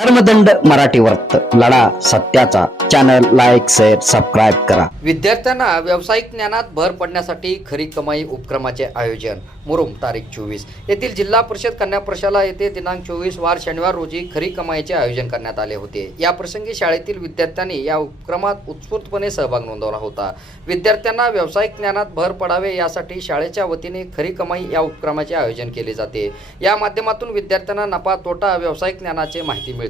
कर्मदंड मराठी वर्त लढा सत्याचा. चॅनल लाईक शेअर सबस्क्राईब करा. विद्यार्थ्यांना व्यावसायिक ज्ञानात भर पडण्यासाठी खरी कमाई उपक्रमाचे आयोजन. मुरुम तारीख चोवीस. येथील जिल्हा परिषद कन्या प्रशाला येथे दिनांक चोवीस वार शनिवार रोजी खरी कमाईचे आयोजन करण्यात आले होते. या प्रसंगी शाळेतील विद्यार्थ्यांनी या उपक्रमात उत्स्फूर्तपणे सहभाग नोंदवला होता. विद्यार्थ्यांना व्यावसायिक ज्ञानात भर पडावे यासाठी शाळेच्या वतीने खरी कमाई या उपक्रमाचे आयोजन केले जाते. या माध्यमातून विद्यार्थ्यांना नफा तोटा व्यावसायिक ज्ञानाचे माहिती मिळते.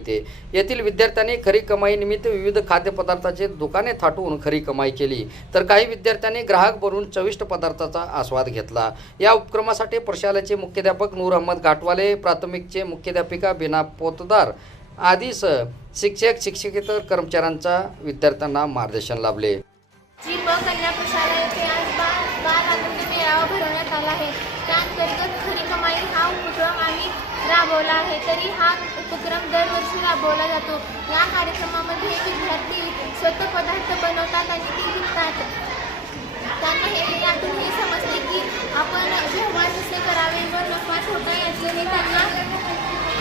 येथील विद्यार्थ्यांनी खरी कमाई निमित्त विविध खाद्यपदार्थाचे दुकाने थाटून खरी कमाई केली. तर काही विद्यार्थ्यांनी ग्राहक बनून चविष्ट पदार्थाचा आस्वाद घेतला. या उपक्रमासाठी प्रशालेचे मुख्याध्यापक नूर अहमद घाटवाले प्राथमिकचे मुख्याध्यापिका बिना पोतदार आदीसह शिक्षक शिक्षकेतर कर्मचाऱ्यांचा विद्यार्थ्यांना मार्गदर्शन लाभले. जी कन्या प्रशाला येथे आज बाल बाल आनंद मेळावा भरवण्यात आला आहे. त्याअंतर्गत खरी कमाई हा उपक्रम आम्ही राबवला आहे. तरी हा उपक्रम दरवर्षी राबवला जातो. या कार्यक्रमामध्ये विद्यार्थी स्वतः पदार्थ बनवतात आणि ते विकतात. त्यांना हे यातून हे समजते की आपण व्यवहार कसे करावे व नफा तोटा याचे हे त्यांना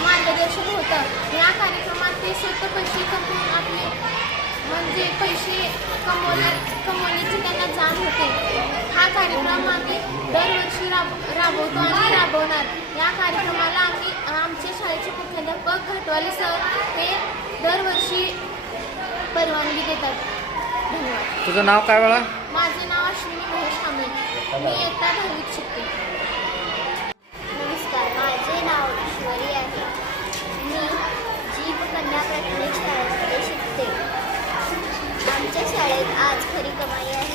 मार्गदर्शन होतं. या कार्यक्रमात ते स्वतः पैसे कमवून आपले म्हणजे पैसे कमवल्या कमवण्याची कार्यक्रम आम्ही दरवर्षी राब राबवतो आणि राबवणार. या कार्यक्रमाला आम्ही आमच्या शाळेचे मुख्याध्यापक घाटवाले सर हे दरवर्षी परवानगी देतात. धन्यवाद. तुझं नाव काय वेळा माझे नाव अश्विनी महेश कांबळे. मी इयत्ता दहावीत शिकते. नमस्कार माझे नाव ईश्वरी आहे. मी जीप कन्या प्राथमिक शाळेमध्ये शिकते. आमच्या शाळेत आज खरी कमाई आहे